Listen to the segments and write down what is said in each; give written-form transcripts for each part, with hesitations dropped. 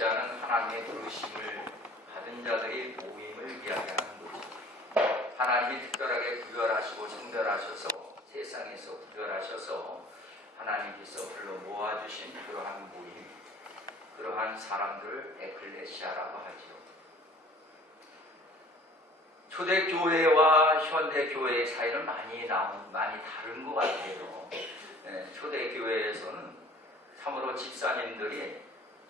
에클레시아는 하나님의 부르심을 받은 자들의 모임을 이야기하는 거죠. 하나님이 특별하게 구별하시고 성별하셔서 세상에서 구별하셔서 하나님께서 불러 모아주신 그러한 모임, 그러한 사람들을 에클레시아라고 하죠. 초대교회와 현대교회의 차이는 많이 다른 것 같아요. 초대교회에서는 참으로 집사님들이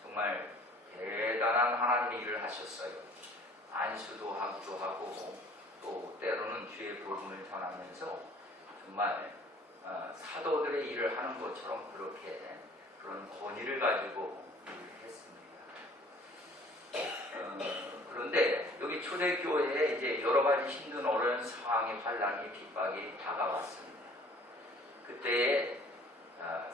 정말 대단한 하나님의 일을 하셨어요. 안수도 하고 또 때로는 주의 복음을 전하면서 정말 사도들의 일을 하는 것처럼 그렇게 그런 권위를 가지고 일을 했습니다. 그런데 여기 초대교회에 이제 여러 가지 힘든 어려운 상황의 환란이 핍박이 다가왔습니다. 그때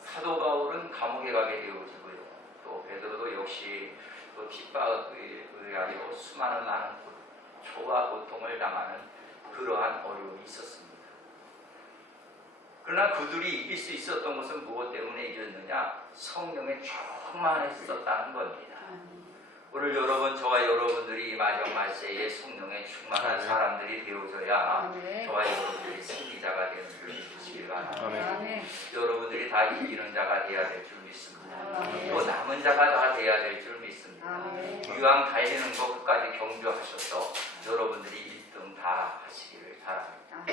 사도 바울은 감옥에 가게 되어지고요. 또 베드로도 역시 또 핍박에 의하여 수많은 초와 고통을 당하는 그러한 어려움이 있었습니다. 그러나 그들이 이길 수 있었던 것은 무엇 때문에 이겼느냐? 성령에 충만했었다는 겁니다. 오늘 저와 여러분들이 이 마지막 말세에 성령에 충만한 사람들이 되어져야 저와 여러분들이 승리자가 되는 줄 믿으시길 바랍니다. 여러분들이 다 이기는 자가 되어야 될 줄 믿습니다. 또 남은 자가 다 되어야 될 줄 믿습니다. 이왕 달리는 것 끝까지 경주하셔서 여러분들이 1등 다 하시기를 바랍니다.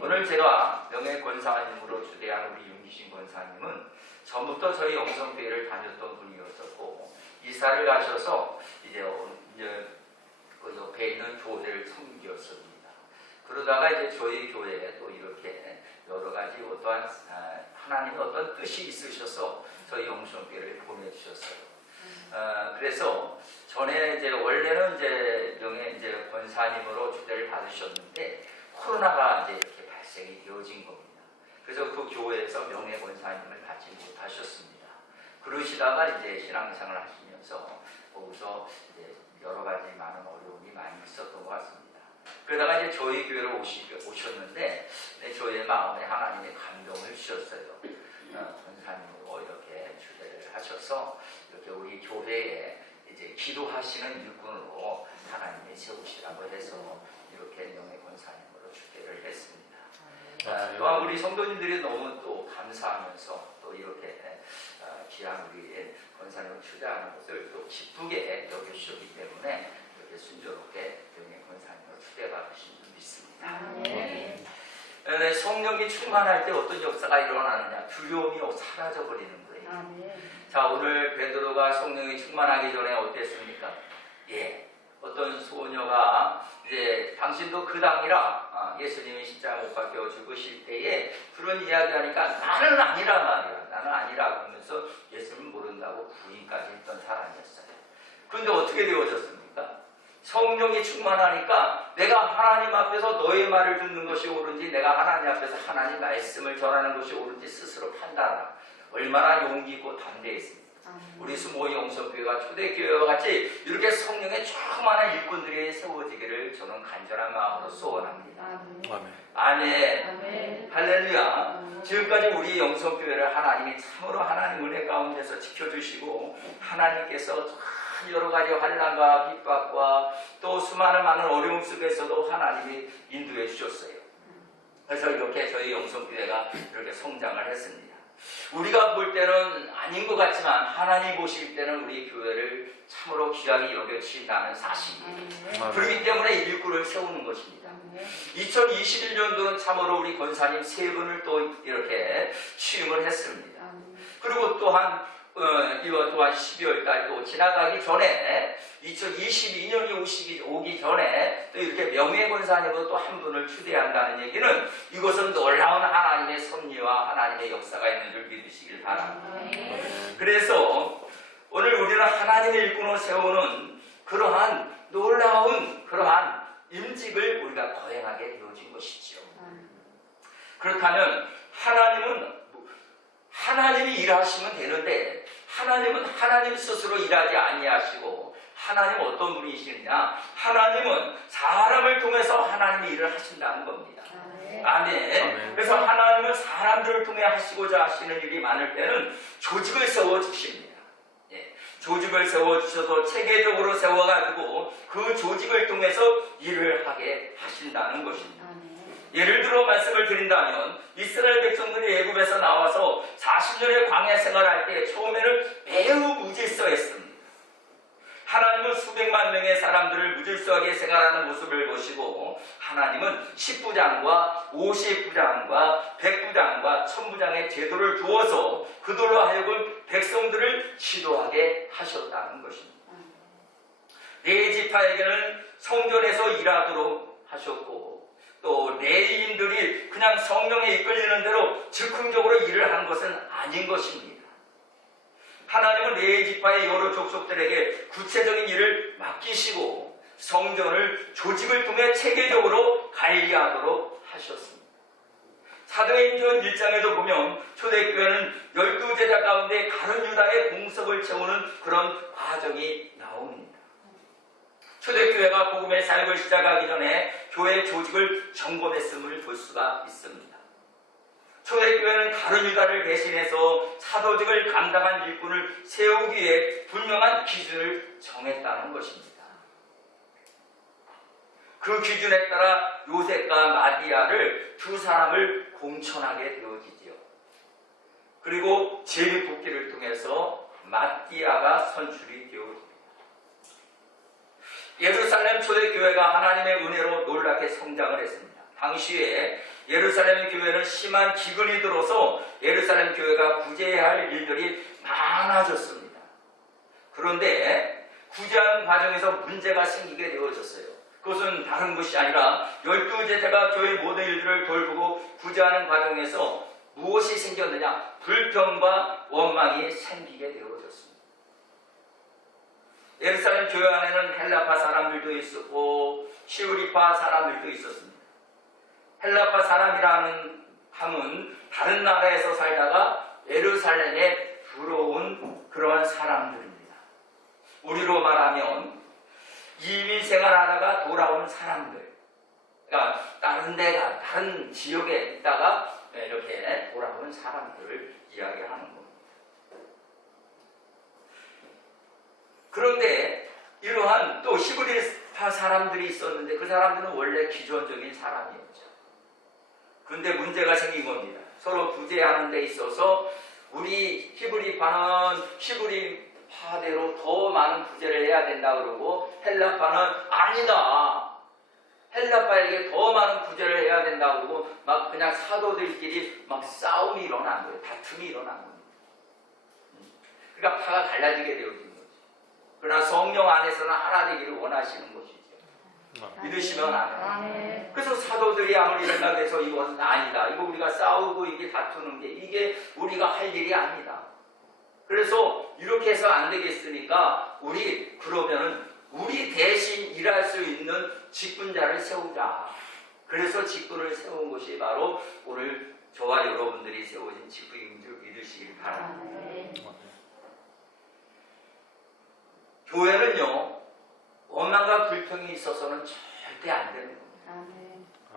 오늘 제가 명예권사님으로 주대한 우리 윤기신 권사님은 전부터 저희 영성교회를 다녔던 분이었었고 이사를 가셔서 이제 그 옆에 있는 교회를 섬기었습니다. 그러다가 이제 저희 교회에 또 이렇게 여러 가지 어떠한 하나님의 어떤 뜻이 있으셔서 저희 영성교회를 보내주셨어요. 그래서 전에 이제 원래는 이제 명예 권사님으로 주대를 받으셨는데 코로나가 이제 이렇게 발생이 되어진 겁니다. 그래서 그 교회에서 명예 권사님을 받지 못하셨습니다. 그러시다가 이제 신앙생활을 하시면서 거기서 이제 여러 가지 많은 어려움이 많이 있었던 것 같습니다. 그러다가 이제 저희 교회로 오셨는데 저희의 마음에 하나님의 감동을 주셨어요. 권사님으로 이렇게 주대를 하셔서 이렇게 우리 교회에 이제 기도하시는 일꾼으로 하나님이 세우시라고 해서 이렇게 명예 권사님으로 주대를 했습니다. 또한 우리 성도님들이 너무 또 감사하면서 또 이렇게 귀한 우리 권사님을 추대하는 것을 또 기쁘게 여겨주셨기 때문에 이렇게 순조롭게 명예 권사님으로 추대받으신 줄 믿습니다. 성령이 충만할 때 어떤 역사가 일어나느냐? 두려움이 사라져버리는 거예요. 자, 오늘 베드로가 성령이 충만하기 전에 어땠습니까? 어떤 소녀가 이제 당신도 그 당이라 예수님이 십자가 못 박혀 죽으실 때에 그런 이야기하니까 나는 아니라 말이야. 나는 아니라 그러면서 예수를 모른다고 부인까지 했던 사람이었어요. 그런데 어떻게 되어졌습니까? 성령이 충만하니까 내가 하나님 앞에서 너의 말을 듣는 것이 옳은지 내가 하나님 앞에서 하나님 말씀을 전하는 것이 옳은지 스스로 판단하라. 얼마나 용기 있고 담대했습니까? 우리 수모 영성교회가 초대교회와 같이 이렇게 성령의 충만한 일꾼들이 세워지기를 저는 간절한 마음으로 소원합니다. 아멘. 할렐루야. 지금까지 우리 영성교회를 하나님이 참으로 하나님 은혜 가운데서 지켜주시고 하나님께서 여러 가지 환난과 핍박과 또 수많은 많은 어려움 속에서도 하나님이 인도해 주셨어요. 그래서 이렇게 저희 영성교회가 이렇게 성장을 했습니다. 우리가 볼 때는 아닌 것 같지만 하나님 보실 때는 우리 교회를 참으로 귀하게 여겨주신다는 사실이에요. 그렇기 때문에 일꾼을 세우는 것입니다. 2021년도는 참으로 우리 권사님 3분을 또 이렇게 취임을 했습니다. 그리고 또한 이와 또한 12월 달도 지나가기 전에 2022년이 오기 전에 또 이렇게 명예 권사님으로 또 한 분을 추대한다는 얘기는 이것은 놀라운 하나님의 섭리와 하나님의 역사가 있는 줄 믿으시길 바랍니다. 그래서 오늘 우리는 하나님의 일꾼으로 세우는 그러한 놀라운 그러한 임직을 우리가 거행하게 되어진 것이지요. 그렇다면 하나님이 일하시면 되는데 하나님은 하나님 스스로 일하지 아니하시고 하나님은 어떤 분이시느냐? 하나님은 사람을 통해서 하나님이 일을 하신다는 겁니다. 아멘. 그래서 하나님은 사람들을 통해 하시고자 하시는 일이 많을 때는 조직을 세워 주십니다. 조직을 세워주셔서 체계적으로 세워가지고 그 조직을 통해서 일을 하게 하신다는 것입니다. 예를 들어 말씀을 드린다면 이스라엘 백성들이 애굽에서 나와서 40년의 광야 생활할 때 처음에는 매우 무질서했습니다. 하나님은 수백만 명의 사람들을 무질서하게 생활하는 모습을 보시고 하나님은 10부장과 50부장과 100부장과 1000부장의 제도를 두어서 그들로 하여금 백성들을 지도하게 하셨다는 것입니다. 레위지파에게는 성전에서 일하도록 하셨고 또 레위인들이 그냥 성령에 이끌리는 대로 즉흥적으로 일을 한 것은 아닌 것입니다. 하나님은 레위지파의 여러 족속들에게 구체적인 일을 맡기시고 성전을 조직을 통해 체계적으로 관리하도록 하셨습니다. 사도행전 1장에도 보면 초대교회는 12제자 가운데 가룟 유다의 공석을 채우는 그런 과정이 나옵니다. 초대교회가 복음의 사역을 시작하기 전에 교회 조직을 점검했음을 볼 수가 있습니다. 초대교회는 가룟 유다를 대신해서 사도직을 감당한 일꾼을 세우기 위해 분명한 기준을 정했다는 것입니다. 그 기준에 따라 요셉과 마디아를 두 사람을 공천하게 되어지지요. 그리고 제비뽑기를 통해서 마디아가 선출이 되어집니다. 예루살렘 초대교회가 하나님의 은혜로 놀랍게 성장을 했습니다. 당시에 예루살렘 교회는 심한 기근이 들어서 예루살렘 교회가 구제해야 할 일들이 많아졌습니다. 그런데 구제하는 과정에서 문제가 생기게 되어졌어요. 그것은 다른 것이 아니라 12제자가 교회 모든 일들을 돌보고 구제하는 과정에서 무엇이 생겼느냐? 불평과 원망이 생기게 되어졌습니다. 예루살렘 교회 안에는 헬라파 사람들도 있었고 히브리파 사람들도 있었습니다. 헬라파 사람이라는 함은 다른 나라에서 살다가 예루살렘에 들어온 그러한 사람들입니다. 우리로 말하면 이민 생활하다가 돌아온 사람들, 그러니까 다른 지역에 있다가 이렇게 돌아온 사람들을 이야기하는 겁니다. 그런데 이러한 또 히브리파 사람들이 있었는데 그 사람들은 원래 기존적인 사람이었죠. 그런데 문제가 생긴 겁니다. 서로 구제하는 데 있어서 우리 히브리파는 히브리파대로 더 많은 구제를 해야 된다 그러고 헬라파는 아니다. 헬라파에게 더 많은 구제를 해야 된다 그러고 막 그냥 사도들끼리 막 싸움이 일어난 거예요. 다툼이 일어난 겁니다. 그러니까 파가 갈라지게 되어진 거죠. 그러나 성령 안에서는 하나 되기를 원하시는 것이죠. 믿으시면 아멘. 그래서 사도들이 아무리 생각해서 이것은 아니다. 이거 우리가 싸우고 이게 다투는 게 이게 우리가 할 일이 아니다. 그래서 이렇게 해서 안 되겠으니까 그러면은 우리 대신 일할 수 있는 직분자를 세우자. 그래서 직분을 세운 것이 바로 오늘 저와 여러분들이 세워진 직분인 줄 믿으시길 바랍니다. 교회는요, 원망과 불평이 있어서는 절대 안 되는 겁니다.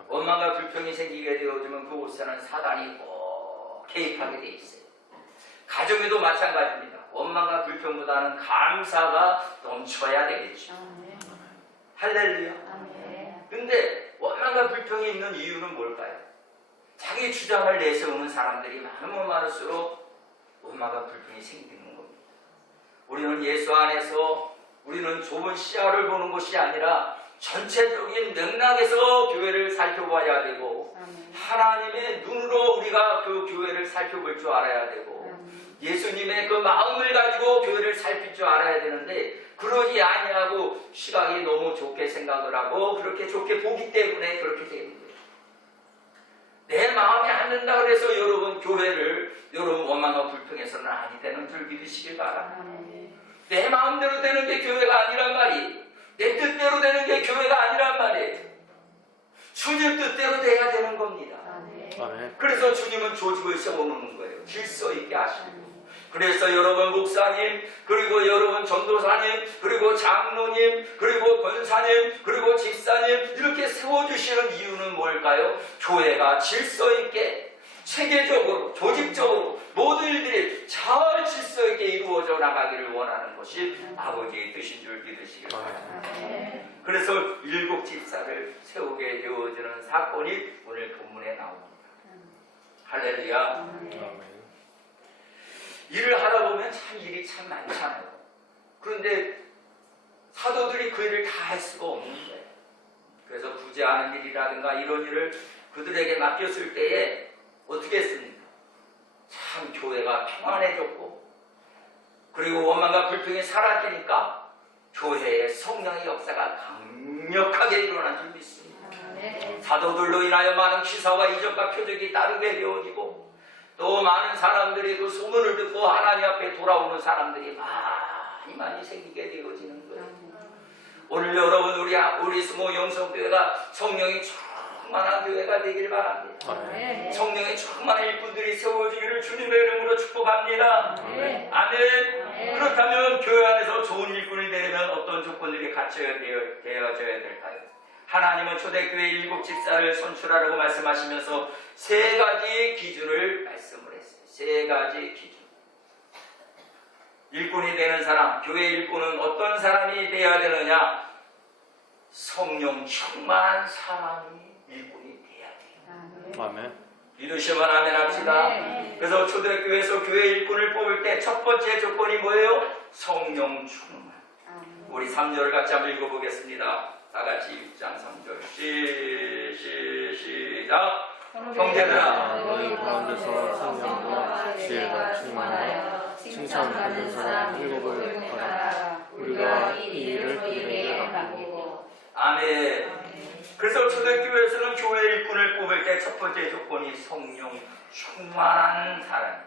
원망과 불평이 생기게 되어지면 그곳에는 사단이 꼭 개입하게 돼 있어요. 가정에도 마찬가지입니다. 원망과 불평보다는 감사가 넘쳐야 되겠죠. 할렐루야. 근데 원망과 불평이 있는 이유는 뭘까요? 자기 주장을 내세우는 사람들이 많으면 많을수록 원망과 불평이 생기는 겁니다. 우리는 예수 안에서 우리는 좁은 시야를 보는 것이 아니라 전체적인 맥락에서 교회를 살펴봐야 되고 하나님의 눈으로 우리가 그 교회를 살펴볼 줄 알아야 되고 예수님의 그 마음을 가지고 교회를 살필 줄 알아야 되는데 그러지 아니하고 시각이 너무 좋게 생각을 하고 그렇게 좋게 보기 때문에 그렇게 되는 거예요. 내 마음에 안 든다 그래서 여러분 교회를 여러분 원망과 불평해서는 아니 되는 줄 믿으시길 바랍니다. 내 마음대로 되는 게 교회가 아니란 말이에요. 내 뜻대로 되는 게 교회가 아니란 말이에요. 주님 뜻대로 돼야 되는 겁니다. 그래서 주님은 조직을 세워놓는 거예요. 질서 있게 하시고. 그래서 여러분 목사님, 그리고 여러분 전도사님, 그리고 장로님, 그리고 권사님, 그리고 집사님 이렇게 세워주시는 이유는 뭘까요? 교회가 질서 있게 체계적으로, 조직적으로 모든 일들이 잘 질서 있게 이루어져 나가기를 원하는 것이 아버지의 뜻인 줄 믿으시길 바랍니다. 그래서 7 집사를 세우게 되어지는 사건이 오늘 본문에 나옵니다. 할렐루야. 일을 하다 보면 참 일이 참 많잖아요. 그런데 사도들이 그 일을 다 할 수가 없는데, 그래서 부재하는 일이라든가 이런 일을 그들에게 맡겼을 때에 어떻게 했습니까? 참 교회가 평안해졌고, 그리고 원망과 불평이 사라지니까 교회의 성령의 역사가 강력하게 일어난 줄 믿습니다. 사도들로 인하여 많은 기사와 이적과 표적이 따르게 되어지고, 또 많은 사람들이 그 소문을 듣고 하나님 앞에 돌아오는 사람들이 많이 생기게 되어지는 거예요. 오늘 여러분 우리 스모 영성교회가 성령이 충만한 교회가 되길 바랍니다. 성령의 충만한 일꾼들이 세워지기를 주님의 이름으로 축복합니다. 아멘. 그렇다면 교회 안에서 좋은 일꾼이 되려면 어떤 조건들이 갖춰야 되어져야 될까요? 하나님은 초대교회 7 집사를 선출하라고 말씀하시면서 3가지 기준을 말씀을 했어요. 3가지 기준. 일꾼이 되는 사람, 교회 일꾼은 어떤 사람이 되어야 되느냐? 성령 충만한 사람이 일꾼이 되어야 돼요. 아멘. 믿으시면 아멘 합시다. 그래서 초대교회에서 교회 일꾼을 뽑을 때 첫 번째 조건이 뭐예요? 성령 충만. 우리 3절을 같이 한번 읽어보겠습니다. 다 같이 1장 3절 시작. 형제들아, 너희 가운데서 성령과 지혜가 충만하여 칭찬받는 사람 7을 가라. 우리가 이 일을 그들에게 맡기고. 아멘. 그래서 초대교회에서는 교회 일꾼을 뽑을 때 첫 번째 조건이 성령 충만한 사람.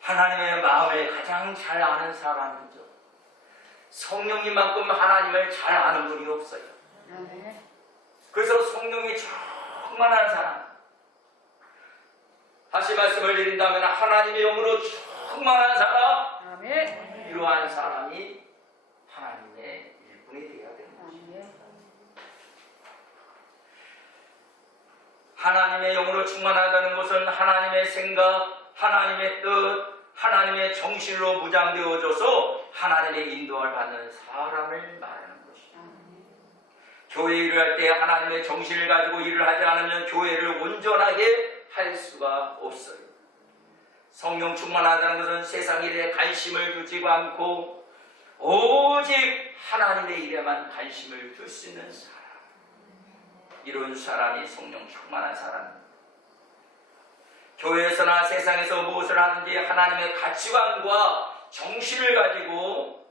하나님의 마음을 가장 잘 아는 사람이죠. 성령님만큼 하나님을 잘 아는 분이 없어요. 그래서 성령이 충만한 사람. 다시 말씀을 드린다면 하나님의 영으로 충만한 사람. 이러한 사람이 하나님의 일꾼이 되어야 되는 것입니다. 하나님의 영으로 충만하다는 것은 하나님의 생각, 하나님의 뜻, 하나님의 정신으로 무장되어져서 하나님의 인도를 받는 사람을 말하는 것입니다. 교회 일을 할 때 하나님의 정신을 가지고 일을 하지 않으면 교회를 온전하게 할 수가 없어요. 성령 충만하다는 것은 세상 일에 관심을 두지 않고 오직 하나님의 일에만 관심을 둘 수 있는 사람. 이런 사람이 성령 충만한 사람입니다. 교회에서나 세상에서 무엇을 하든지 하나님의 가치관과 정신을 가지고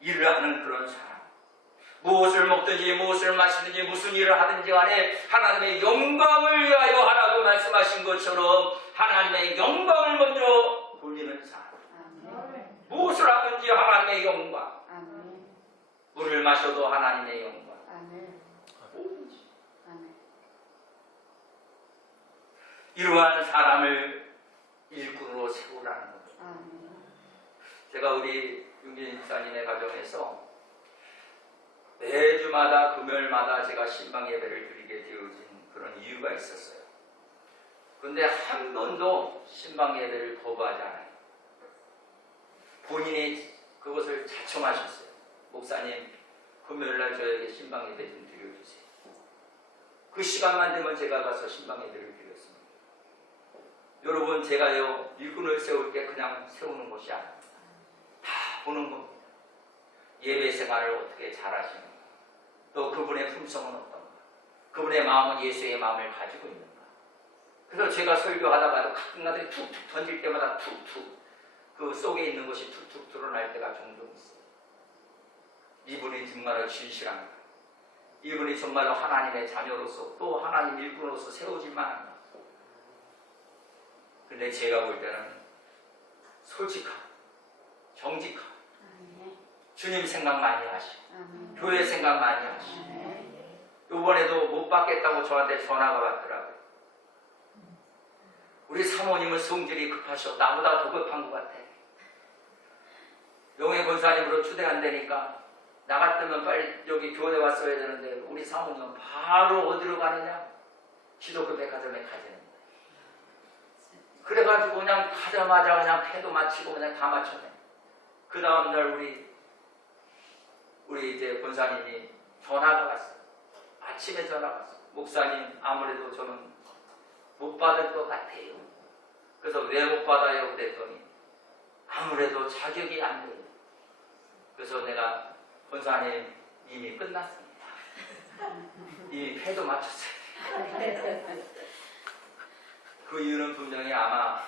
일을 하는 그런 사람. 무엇을 먹든지 무엇을 마시든지 무슨 일을 하든지 간에 하나님의 영광을 위하여 하라고 말씀하신 것처럼 하나님의 영광을 먼저 돌리는 사람. 무엇을 하든지 하나님의 영광. 물을 마셔도 하나님의 영광. 이러한 사람을 일꾼으로 세우라는 겁니다. 제가 우리 윤기 집사님의 가정에서 매주마다 금요일마다 제가 신방 예배를 드리게 되어진 그런 이유가 있었어요. 그런데 한 번도 신방 예배를 거부하지 않아요. 본인이 그것을 자청하셨어요. 목사님, 금요일날 저에게 신방 예배 좀 드려주세요. 그 시간만 되면 제가 가서 신방 예배를 드렸습니다. 여러분, 제가요 일꾼을 세울 때 그냥 세우는 것이 아닙니다. 다 보는 겁니다. 예배 생활을 어떻게 잘하시는가, 또 그분의 품성은 어떤가, 그분의 마음은 예수의 마음을 가지고 있는가. 그래서 제가 설교하다가도 가끔가다 툭툭 던질 때마다 툭툭 그 속에 있는 것이 툭툭 드러날 때가 종종 있어요. 이분이 정말로 진실한가, 이분이 정말로 하나님의 자녀로서 또 하나님 일꾼으로서 세워질만 한가. 근데 제가 볼 때는 솔직하고 정직하고 주님 생각 많이 하시고 교회 생각 많이 하시고, 이번에도 못 받겠다고 저한테 전화가 왔더라고요. 우리 사모님은 성질이 급하셔. 나보다 더 급한 것 같아. 영예 권사님으로 추대한다니까 나 같으면 빨리 여기 교회 왔어야 되는데 우리 사모님은 바로 어디로 가느냐? 기독교 백화점에 가자는 거예요. 그래가지고 그냥 가자마자 그냥 패도 맞히고 그냥 다 맞췄네. 그 다음날 우리 이제 권사님이 전화가 왔어요. 아침에 전화가 왔어요. 목사님, 아무래도 저는 못 받을 것 같아요. 그래서 왜 못 받아요? 그랬더니 아무래도 자격이 안 돼요. 그래서 내가 권사님 이미 끝났습니다. 이미 패도 맞췄어요. 그 이유는 분명히 아마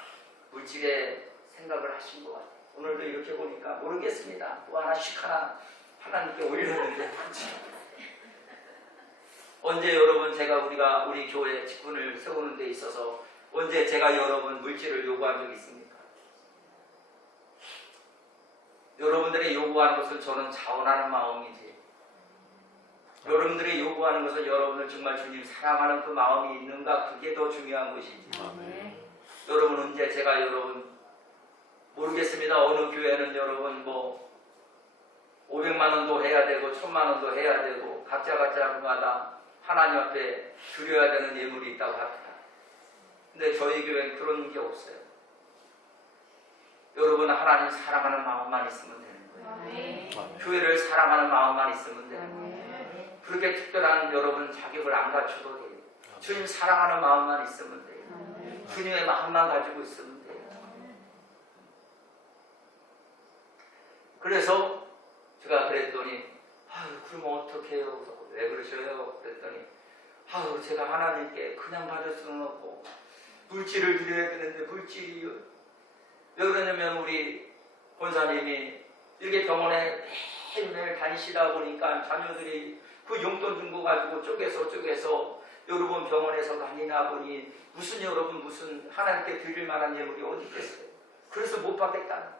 물질에 생각을 하신 것 같아요. 오늘도 이렇게 보니까 모르겠습니다. 또 하나 하나님께 올렸는데 언제 여러분 우리가 우리 교회 직분을 세우는 데 있어서 언제 제가 여러분 물질을 요구한 적이 있습니까? 여러분들의 요구하는 것은 저는 자원하는 마음이지. 여러분들이 요구하는 것은 여러분을 정말 주님 사랑하는 그 마음이 있는가, 그게 더 중요한 것이지. 여러분 언제 제가 여러분 모르겠습니다. 어느 교회는 여러분 뭐 500만 원도 해야 되고 1000만 원도 해야 되고 각자마다 하나님 앞에 드려야 되는 예물이 있다고 합니다. 근데 저희 교회는 그런 게 없어요. 여러분 하나님 사랑하는 마음만 있으면 되는 거예요. 교회를 사랑하는 마음만 있으면 되는 거예요. 그렇게 특별한 여러분 자격을 안 갖춰도 돼요. 주님 사랑하는 마음만 있으면 돼요. 주님의 마음만 가지고 있으면 돼요. 그래서 제가 그랬더니 그럼 어떻게 해요? 왜 그러셔요? 그랬더니 제가 하나님께 그냥 받을 수는 없고 물질을 드려야 되는데 물질이 왜 그러냐면 우리 권사님이 이렇게 병원에 매일매일 다니시다 보니까 자녀들이 그 용돈 준 거 가지고 쪼개서 여러분 병원에서 다니나 보니 무슨 하나님께 드릴 만한 예물이 어디 있겠어요? 그래서 못 받겠다.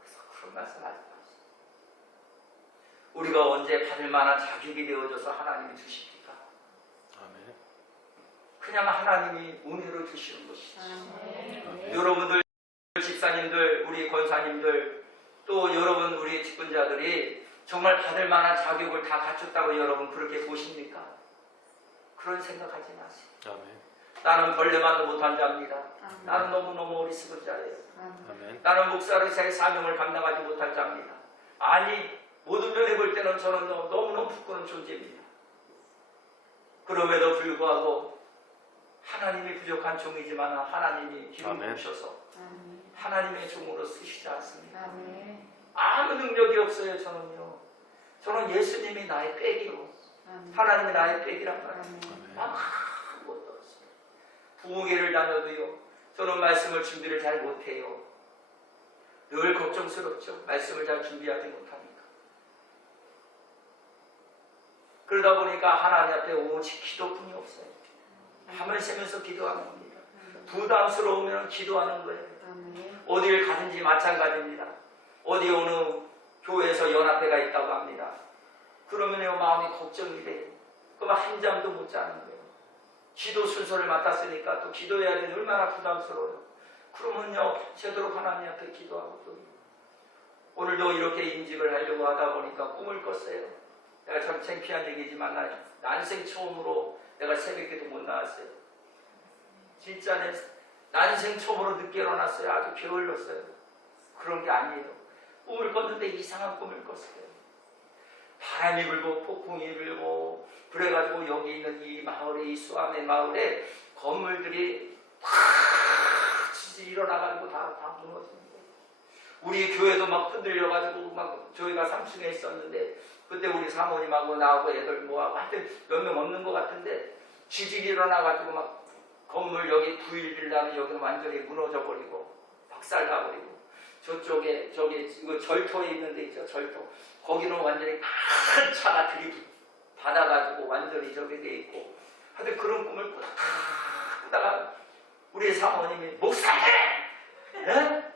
그래서 그런 말씀 하지 마세요. 우리가 언제 받을 만한 자격이 되어져서 하나님이 주십니까? 아멘. 그냥 하나님이 은혜로 주시는 것이지. 여러분들 집사님들, 우리 권사님들, 또 여러분 우리 직분자들이 정말 받을 만한 자격을 다 갖췄다고 여러분 그렇게 보십니까? 그런 생각하지 마세요. 아멘. 나는 벌레만도 못한 자입니다. 나는 너무너무 어리석은 자예요. 아멘. 나는 목사로서의 사명을 감당하지 못할 자입니다. 아니, 모든 면에 볼 때는 저는 너무너무 부끄러운 존재입니다. 그럼에도 불구하고 하나님이 부족한 종이지만 하나님이 기름 부으셔서 하나님의 종으로 쓰시지 않습니까? 아무 능력이 없어요. 저는 예수님이 나의 백이요, 하나님이 나의 백이란 말이에요. 아무것도 없어요. 부흥회를 다녀도요, 저는 말씀을 준비를 잘 못해요. 늘 걱정스럽죠. 말씀을 잘 준비하지 못하니까. 그러다 보니까 하나님 앞에 오직 기도뿐이 없어요. 밤을 새면서 기도하는 겁니다. 부담스러우면 기도하는 거예요. 어디를 가든지 마찬가지입니다. 어디 어느 교회에서 연합회가 있다고 합니다. 그러면요 마음이 걱정이 돼요. 그럼 한잠도 못 자는 거예요. 기도 순서를 맡았으니까 또 기도해야 되니 얼마나 부담스러워요. 그러면요 제대로 하나님 앞에 기도하고 또 오늘도 이렇게 임직을 하려고 하다 보니까 꿈을 꿨어요. 내가 참 창피한 얘기지만 난생 처음으로 내가 새벽에도 못 나왔어요. 진짜 난생 처음으로 늦게 일어났어요. 아주 게을렀어요. 그런 게 아니에요. 꿈을 꿨는데 이상한 꿈을 꿨어요. 바람이 불고 폭풍이 불고 그래가지고 여기 있는 이 마을에, 이 수암의 마을에 건물들이 팍 일어나가지고 다 무너지는 거예요. 우리 교회도 막 흔들려가지고 막 저희가 3층에 있었는데 그때 우리 사모님하고 나하고 애들 모아고 하여튼 몇 명 없는 것 같은데 지진이 일어나가지고 막 건물 여기 부일빌라는 여기는 완전히 무너져 버리고 박살나버리고 저쪽에 이거 절터에 있는 데 있죠. 절터 거기는 완전히 큰 차가 들이받아가지고 완전히 저기 돼 있고 하여튼 그런 꿈을 꾸다가 우리 사모님이 목사님! 네?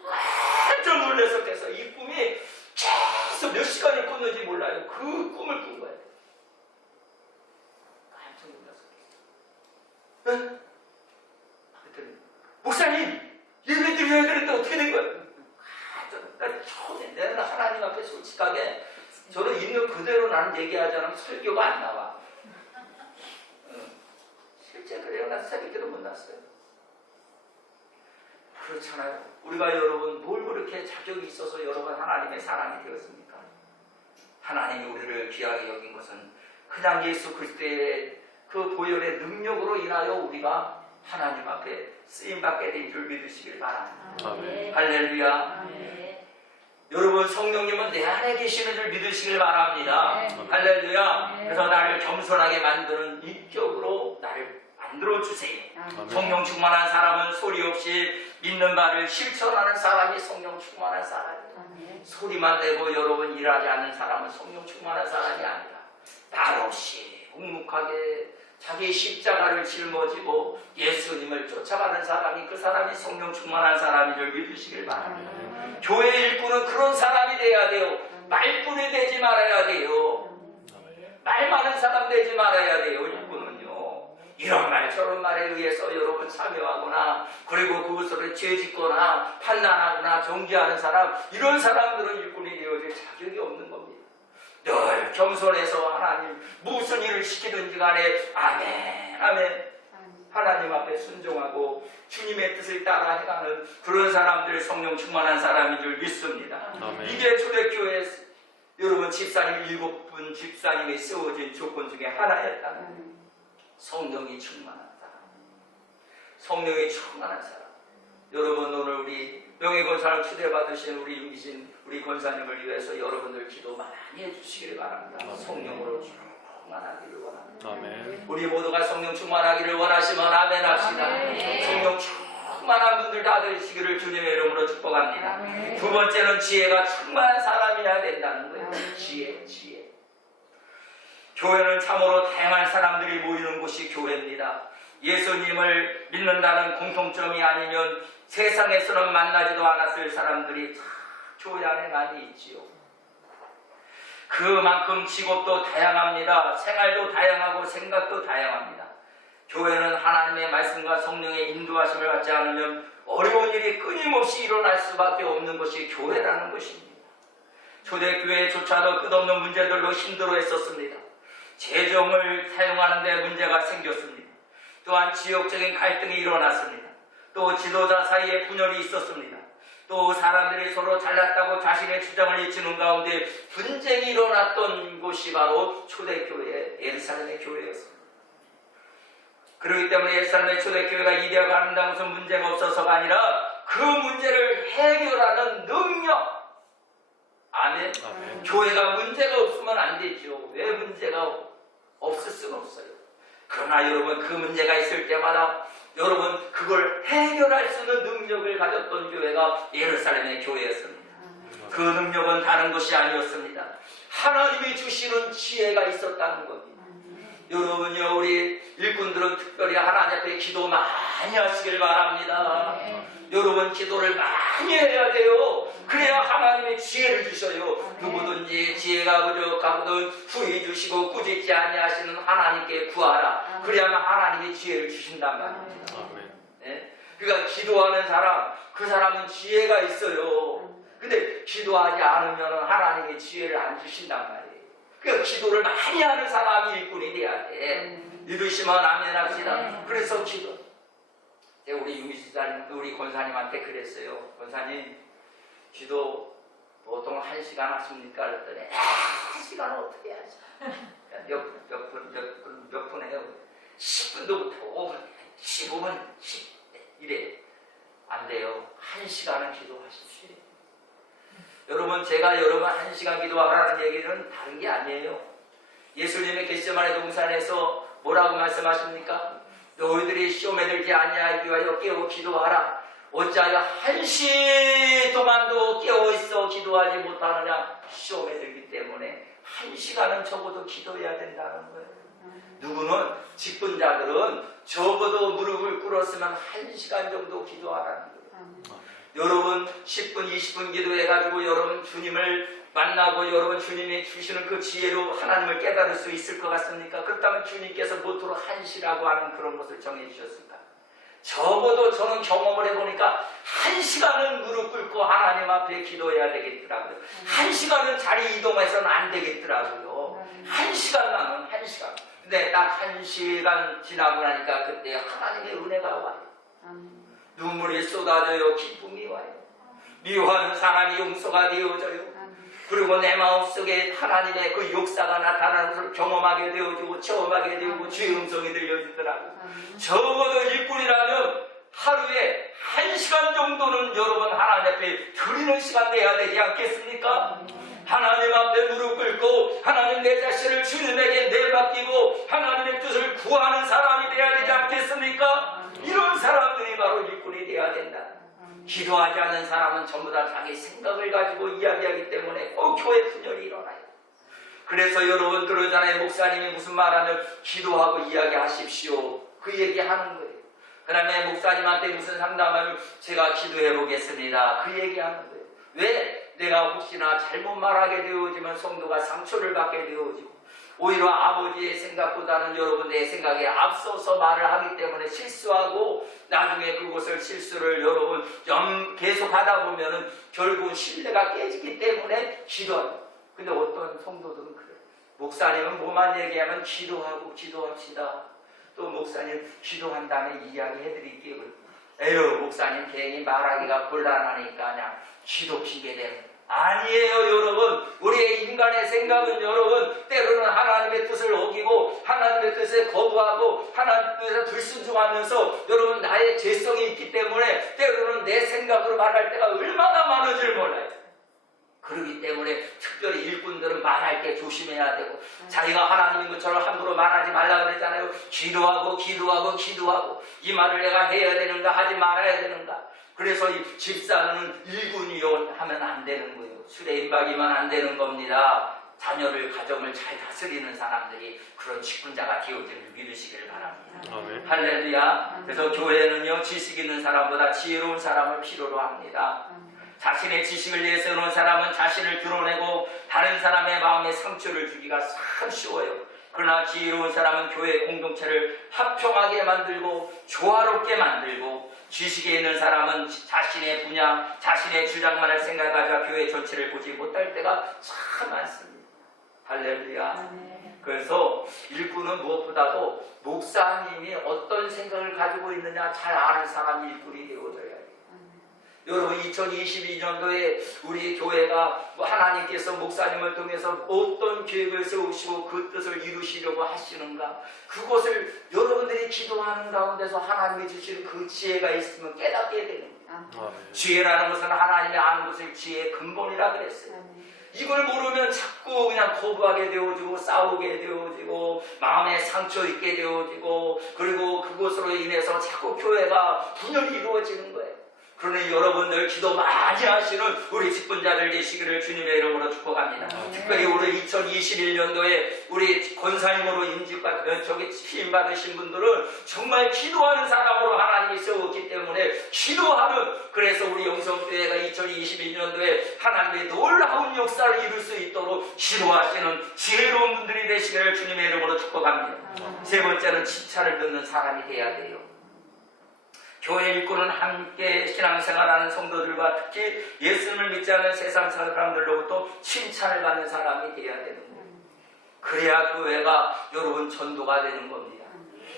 완전 놀라서 깨서 이 꿈이 계속 몇 시간을 꿨는지 몰라요. 그 꿈을 꾼 거예요. 깜짝 놀라서 깼어요. 네? 그랬더니 목사님! 예배 드려야 되는데 어떻게 된 거예요? 그러니까 처음에 내가 하나님 앞에 솔직하게 저는 있는 그대로 나는 얘기하지 않으면 설교가 안 나와. 실제 그래요. 난 새벽에도 못 났어요. 그렇잖아요. 우리가 여러분 뭘 그렇게 자격이 있어서 여러분 하나님의 사람이 되었습니까? 하나님이 우리를 귀하게 여긴 것은 그냥 예수 그리스도의 그 보혈의 능력으로 인하여 우리가 하나님 앞에 쓰임받게 된 줄 믿으시길 바랍니다. 아멘. 할렐루야. 아멘. 여러분 성령님은 내 안에 계시는 줄 믿으시길 바랍니다. 네. 할렐루야. 네. 그래서 나를 겸손하게 만드는 인격으로 나를 만들어 주세요. 아멘. 성령 충만한 사람은 소리 없이 믿는 바를 실천하는 사람이 성령 충만한 사람이에요. 아멘. 소리만 내고 여러분 일하지 않는 사람은 성령 충만한 사람이 아니라 말 없이 묵묵하게 자기 십자가를 짊어지고 예수님을 쫓아가는 사람이 그 사람이 성령 충만한 사람인 줄 믿으시길 바랍니다. 아멘. 교회 일꾼은 그런 사람이 돼야 돼요. 말뿐이 되지 말아야 돼요. 말 많은 사람 되지 말아야 돼요. 일꾼은요. 이런 말 저런 말에 의해서 여러분 참여하거나 그리고 그것으로 죄짓거나 판단하거나 정죄하는 사람, 이런 사람들은 일꾼이 되어질 자격이 없는 겁니다. 늘 겸손해서 하나님 무슨 일을 시키든지 간에 아멘 아멘 하나님 앞에 순종하고 주님의 뜻을 따라 행하는 그런 사람들, 성령 충만한 사람인 줄 믿습니다. 아멘. 이게 초대교회 여러분 집사님 7분 집사님이 세워진 조건 중에 하나였다는 성령이 충만한 사람, 성령이 충만한 사람. 여러분 오늘 우리 명예권사를 초대받으신 우리 윤기신 우리 권사님을 위해서 여러분들 기도 많이 해주시길 바랍니다. 아멘. 성령으로 충만하기를 원합니다. 아멘. 우리 모두가 성령 충만하기를 원하시면 아멘 합시다. 아멘. 성령 충만한 분들 다 되시기를 주님의 이름으로 축복합니다. 아멘. 두 번째는 지혜가 충만한 사람이어야 된다는 거예요. 아멘. 지혜. 교회는 참으로 다양한 사람들이 모이는 곳이 교회입니다. 예수님을 믿는다는 공통점이 아니면 세상에서는 만나지도 않았을 사람들이 다 교회 안에 많이 있지요. 그만큼 직업도 다양합니다. 생활도 다양하고 생각도 다양합니다. 교회는 하나님의 말씀과 성령의 인도하심을 받지 않으면 어려운 일이 끊임없이 일어날 수밖에 없는 것이 교회라는 것입니다. 초대교회조차도 끝없는 문제들로 힘들어했었습니다. 재정을 사용하는 데 문제가 생겼습니다. 또한 지역적인 갈등이 일어났습니다. 또 지도자 사이에 분열이 있었습니다. 또 사람들이 서로 잘났다고 자신의 주장을 잊히는 가운데 분쟁이 일어났던 곳이 바로 초대교회 예루살렘의 교회였습니다. 그렇기 때문에 예루살렘의 초대교회가 이대하고 아름다운 것은 문제가 없어서가 아니라 그 문제를 해결하는 능력. 아멘. 아멘. 교회가 문제가 없으면 안 되죠. 왜 문제가 없을 수는 없어요. 그러나 여러분 그 문제가 있을 때마다 여러분 그걸 해결할 수 있는 능력을 가졌던 교회가 예루살렘의 교회였습니다. 그 능력은 다른 것이 아니었습니다. 하나님이 주시는 지혜가 있었다는 겁니다. 여러분요, 우리 일꾼들은 특별히 하나님 앞에 기도 많이 하시길 바랍니다. 여러분 기도를 많이 해야 돼요. 그래야 하나님의 지혜를 주셔요. 누구든지 지혜가 부족하거든 후히 주시고 꾸짖지 아니하시는 하나님께 구하라. 그래야만 하나님이 지혜를 주신단 말입니다. 아멘. 네? 그러니까 기도하는 사람, 그 사람은 지혜가 있어요. 근데 기도하지 않으면 하나님의 지혜를 안 주신단 말이에요. 그러니까 기도를 많이 하는 사람이 일꾼이 돼야 돼. 믿으시면 아멘 합시다. 그래서 기도. 제가 우리 유미수사님, 우리 권사님한테 그랬어요. 권사님, 기도 보통 1시간 하십니까? 그랬더니 1시간은 어떻게 하지? 몇 분 해요? 10분도 못하고 5분, 15분, 10 이래. 안 돼요. 1시간은 기도하십시오. 여러분, 제가 여러분 1시간 기도하라는 얘기는 다른 게 아니에요. 예수님의 겟세마네 동산에서 뭐라고 말씀하십니까? 너희들이 시험에 들지 아니하기 위하여 깨어 기도하라. 어찌하여 1시 동안도 깨어 있어 기도하지 못하느냐? 시험에 들기 때문에 1시간은 적어도 기도해야 된다는 거예요. 누구는 직분자들은 적어도 무릎을 꿇었으면 1시간 정도 기도하라는 거예요. 여러분 10분 20분 기도해가지고 여러분 주님을 만나고 여러분 주님이 주시는 그 지혜로 하나님을 깨달을 수 있을 것 같습니까? 그렇다면 주님께서 모토록 1시라고 하는 그런 것을 정해주셨습니다. 적어도 저는 경험을 해보니까 1시간은 무릎 꿇고 하나님 앞에 기도해야 되겠더라고요. 1시간은 자리 이동해서는 안 되겠더라고요. 1시간만은 1시간. 근데 딱 1시간 지나고 나니까 그때 하나님의 은혜가 와요. 눈물이 쏟아져요. 기쁨이 와요. 미워하는 사람이 용서가 되어져요. 그리고 내 마음속에 하나님의 그 역사가 나타나는 것을 경험하게 되어지고 체험하게 되고 주의 음성이 들려지더라고요. 적어도 일꾼이라면 하루에 1시간 정도는 여러분 하나님 앞에 드리는 시간 돼야 되지 않겠습니까? 하나님 앞에 무릎 꿇고 하나님 내 자신을 주님에게 내맡기고 하나님의 뜻을 구하는 사람이 돼야 되지 않겠습니까? 이런 사람들이 바로 일꾼이 돼야 된다. 기도하지 않는 사람은 전부 다 자기 생각을 가지고 이야기하기 때문에 꼭 교회 분열이 일어나요. 그래서 여러분 그러잖아요. 목사님이 무슨 말하면 기도하고 이야기하십시오. 그 얘기하는 거예요. 그 다음에 목사님한테 무슨 상담하면 제가 기도해 보겠습니다. 그 얘기하는 거예요. 왜? 내가 혹시나 잘못 말하게 되어지면 성도가 상처를 받게 되어지고 오히려 아버지의 생각보다는 여러분 내 생각에 앞서서 말을 하기 때문에 실수하고 나중에 그것을 실수를 여러분 계속 하다 보면은 결국 신뢰가 깨지기 때문에 기도해요. 근데 어떤 성도들은 그래요. 목사님은 뭐만 얘기하면 기도하고 기도합시다. 또 목사님 기도한 다음에 이야기해드릴게요. 에휴 목사님 괜히 말하기가 곤란하니까 그냥 기도 핑계대는. 아니에요 여러분. 우리의 인간의 생각은 여러분 때로는 하나님의 뜻을 어기고 하나님의 뜻에 거부하고 하나님의 뜻에 불순종하면서 여러분 나의 죄성이 있기 때문에 때로는 내 생각으로 말할 때가 얼마나 많은 줄 몰라요. 그렇기 때문에 특별히 일꾼들은 말할 때 조심해야 되고 자기가 하나님인 것처럼 함부로 말하지 말라 그랬잖아요. 기도하고 기도하고 기도하고 이 말을 내가 해야 되는가 하지 말아야 되는가. 그래서 이 집사는 일군이요 하면 안 되는 거예요. 술에 임박이면 안 되는 겁니다. 자녀를 가정을 잘 다스리는 사람들이 그런 직분자가 되어지는 믿으시길 바랍니다. 아멘. 할렐루야. 그래서 교회는요 지식 있는 사람보다 지혜로운 사람을 필요로 합니다. 자신의 지식을 내세우는 사람은 자신을 드러내고 다른 사람의 마음에 상처를 주기가 참 쉬워요. 그러나 지혜로운 사람은 교회 공동체를 화평하게 만들고 조화롭게 만들고 지식에 있는 사람은 자신의 분야, 자신의 주장만을 생각하자 교회 전체를 보지 못할 때가 참 많습니다. 할렐루야. 그래서 일꾼은 무엇보다도 목사님이 어떤 생각을 가지고 있느냐 잘 아는 사람이 일꾼이 되어져야 해요. 여러분 2022년도에 우리 교회가 하나님께서 목사님을 통해서 어떤 계획을 세우시고 그 뜻을 이루시려고 하시는가 그것을 여러분들이 기도하는 가운데서 하나님이 주시는 그 지혜가 있으면 깨닫게 되는 거예요. 지혜라는 것은 하나님이 아는 것을 지혜의 근본이라 그랬어요. 이걸 모르면 자꾸 그냥 거부하게 되어지고 싸우게 되어지고 마음에 상처 있게 되어지고 그리고 그것으로 인해서 자꾸 교회가 분열이 이루어지는 거예요. 그러니 여러분들 기도 많이 하시는 우리 직분자들 되시기를 주님의 이름으로 축복합니다. 특별히 우리 2021년도에 우리 권사님으로 힘 받으신 분들은 정말 기도하는 사람으로 하나님이 세웠기 때문에 기도하는 그래서 우리 영성교회가 2022년도에 하나님의 놀라운 역사를 이룰 수 있도록 기도하시는 지혜로운 분들이 되시기를 주님의 이름으로 축복합니다. 세 번째는 칭찬을 듣는 사람이 돼야 돼요. 교회 일꾼은 함께 신앙생활하는 성도들과 특히 예수님을 믿지 않는 세상 사람들로부터 칭찬을 받는 사람이 되어야 되는 거예요. 그래야 교회가 여러분 전도가 되는 겁니다.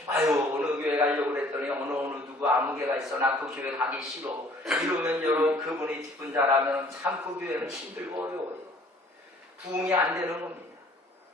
아유 어느 교회 가려고 그랬더니 어느 누구 아무 교회가 있어 나 그 교회 가기 싫어 이러면 여러분 그분이 직분자라면 참 그 교회는 힘들고 어려워요. 부응이 안 되는 겁니다.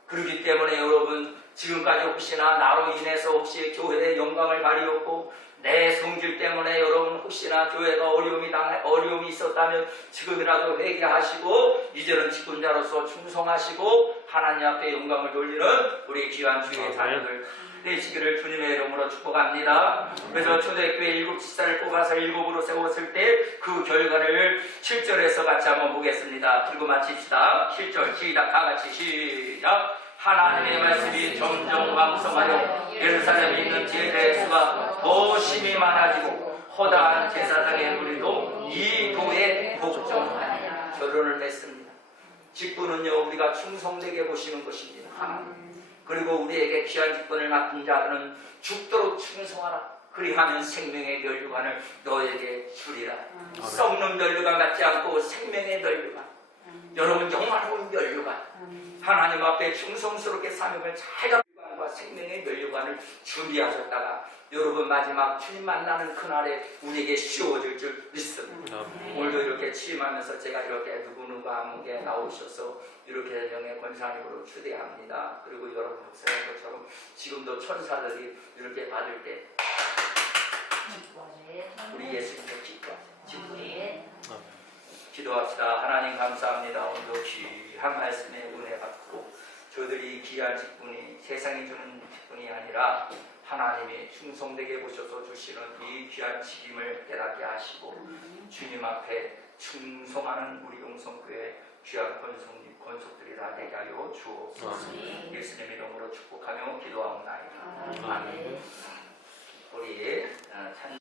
그렇기 때문에 여러분 지금까지 혹시나 나로 인해서 혹시 교회의 영광을 가리었고 내 성질 때문에 여러분 혹시나 교회가 어려움이 있었다면 지금이라도 회개하시고 이제는 직분자로서 충성하시고 하나님 앞에 영광을 돌리는 우리 귀한 주의 자녀들 되시기를 주님의 이름으로 축복합니다. 그래서 초대교회 7 집사를 뽑아서 7으로 세웠을 때 그 결과를 7절에서 같이 한번 보겠습니다. 들고 마칩시다. 7절 시작 다 같이 시작. 하나님의 말씀이 점점 왕성하여 예루살렘에 있는 제자의 수가 더 심히 많아지고 허다한 제사장의 무리도 이 도에 복종하니라. 결론을 맺습니다. 직분은요 우리가 충성되게 보시는 것입니다. 하나님. 그리고 우리에게 귀한 직분을 맡은 자들은 죽도록 충성하라. 그리하면 생명의 면류관을 너에게 주리라. 썩는 면류관 같지 않고 생명의 면류관. 여러분 영원한 면류관. 하나님 앞에 충성스럽게 사명을 잘 감당과 생명의 면류관을 준비하셨다가 여러분 마지막 주님 만나는 그날에 우리에게 쉬워질 줄 믿습니다. 오늘도 이렇게 취임하면서 제가 이렇게 누구누구 아무개 나오셔서 이렇게 영의 권사님으로 추대합니다. 그리고 여러분 목사님 것처럼 지금도 천사들이 이렇게 받을 때 우리 예수님께 기도하세요. 기도합시다. 하나님 감사합니다. 오늘도 귀한 말씀에 은혜 받고 저들이 귀한 직분이 세상이 주는 직분이 아니라 하나님이 충성되게 보셔서 주시는 이 귀한 직임을 깨닫게 하시고 주님 앞에 충성하는 우리 용성교회 귀한 권속들이 다 되게 하여 주옵소서. 예수님 이름으로 축복하며 기도하옵나이다. 아멘. 우리 찬